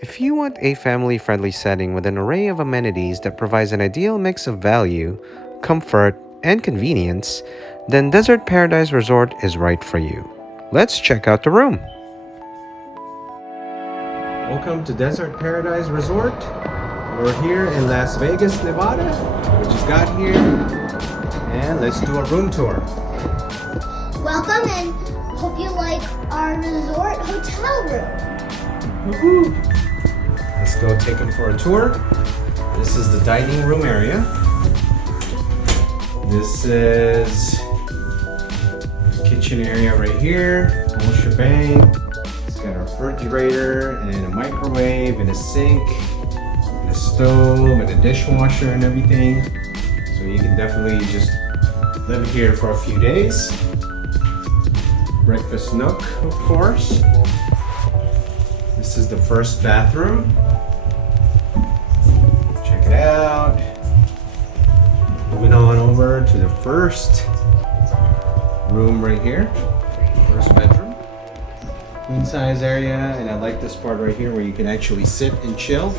If you want a family-friendly setting with an array of amenities that provides an ideal mix of value, comfort, and convenience, then Desert Paradise Resort is right for you. Let's check out the room. Welcome to Desert Paradise Resort. We're here in Las Vegas, Nevada. We just got here and let's do a room tour. Welcome and hope you like our resort hotel room. Woohoo! Let's go take them for a tour. This is the dining room area. This is the kitchen area right here. Whole shebang. It's got a refrigerator and a microwave and a sink and a stove and a dishwasher and everything. So you can definitely just live here for a few days. Breakfast nook, of course. This is the first bathroom. Check it out. Moving on over to the first room right here. First bedroom. Queen size area, and I like this part right here where you can actually sit and chill.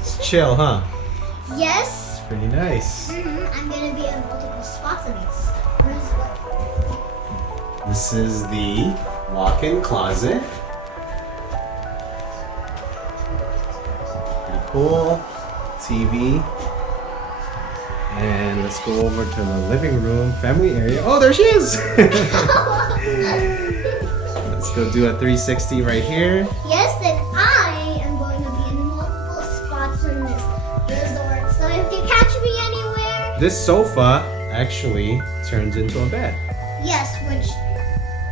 It's chill, huh? Yes. It's pretty nice. I'm gonna be in multiple spots in this. This is the walk-in closet. Pretty cool. TV. And let's go over to the living room, family area. Oh, there she is! Let's go do a 360 right here. Yes, and I am going to be in multiple spots in this resort. So if you catch me anywhere, This sofa actually turns into a bed. yes, which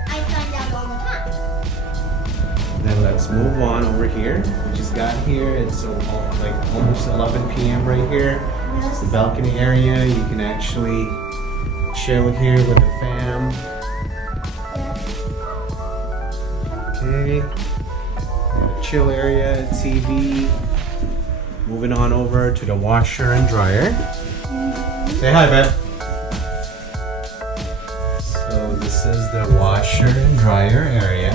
I find out all the time. Then let's move on over here. We just got here. It's like almost 11 p.m. right here. Yes. The balcony area. You can actually chill here with the fam. Okay. Got a chill area, TV. Moving on over to the washer and dryer. Say hi, babe. So this is the washer and dryer area.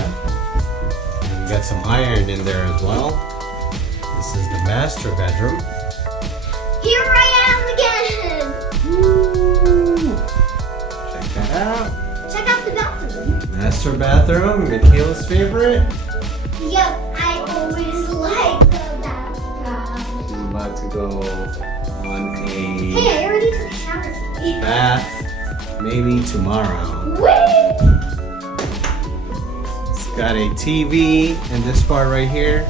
And you got some iron in there as well. This is the master bedroom. Here I am again. Woo! Check that out. Check out the bathroom. Master bathroom, Michaela's favorite. Yep, I always like the bathroom. She's about to go on a Hey, I already took a shower today. bath, maybe tomorrow. Whee! It's got a TV in this part right here.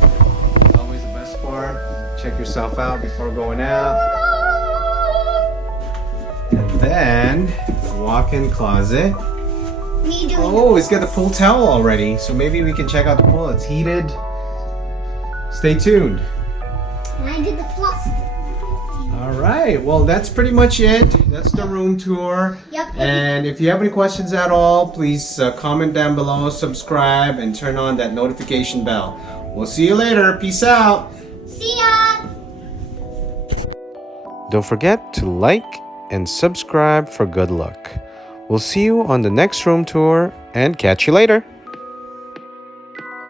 It's always the best part. Check yourself out before going out. And then the walk-in closet. Me doing Oh, it's got the pool towel already. So maybe we can check out the pool. It's heated. Stay tuned. and I did the floss. All right. Well, that's pretty much it. That's the room tour. Yep. And if you have any questions at all, please comment down below, subscribe, and turn on that notification bell. We'll see you later. Peace out. See ya! Don't forget to like and subscribe for good luck. We'll see you on the next room tour and catch you later.